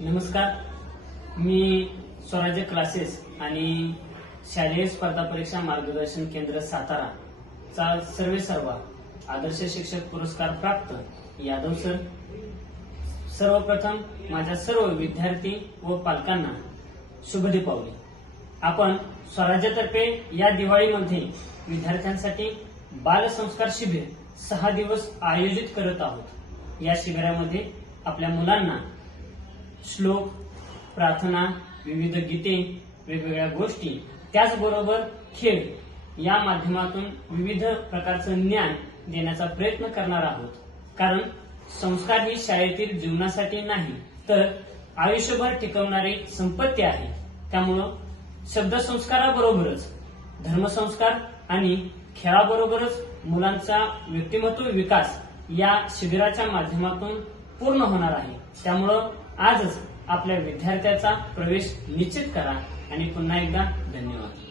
नमस्कार. मी स्वराज्य क्लासेस आणि शालेय स्पर्धा परीक्षा मार्गदर्शन केंद्र सातारा चा सर्वे सर्वा आदर्श शिक्षक पुरस्कार प्राप्त. यादव सर सर्वप्रथम माझ्या सर्व विद्यार्थी व पालकांना शुभ दीपावली आपण स्वराज्यातर्फे या दिवाळीमध्ये विद्यार्थ्यांसाठी बालसंस्कार शिबिर सहा दिवस आयोजित करत आहोत. या शिबिरामध्ये आपल्या मुलांना श्लोक प्रार्थना विविध गीते वेगवेगळ्या गोष्टी त्याचबरोबर खेळ. या माध्यमातून विविध प्रकारचं ज्ञान देण्याचा प्रयत्न करणार आहोत. कारण संस्कार ही शाळेतील जीवनासाठी नाही तर आयुष्यभर टिकवणारी संपत्ती आहे. त्यामुळं शब्दसंस्काराबरोबरच धर्मसंस्कार आणि खेळाबरोबरच मुलांचा व्यक्तिमत्व विकास या शिबिराच्या माध्यमातून पूर्ण होणार आहे. त्यामुळं आजच आपल्या विद्यार्थ्याचा प्रवेश निश्चित करा आणि पुन्हा एकदा धन्यवाद.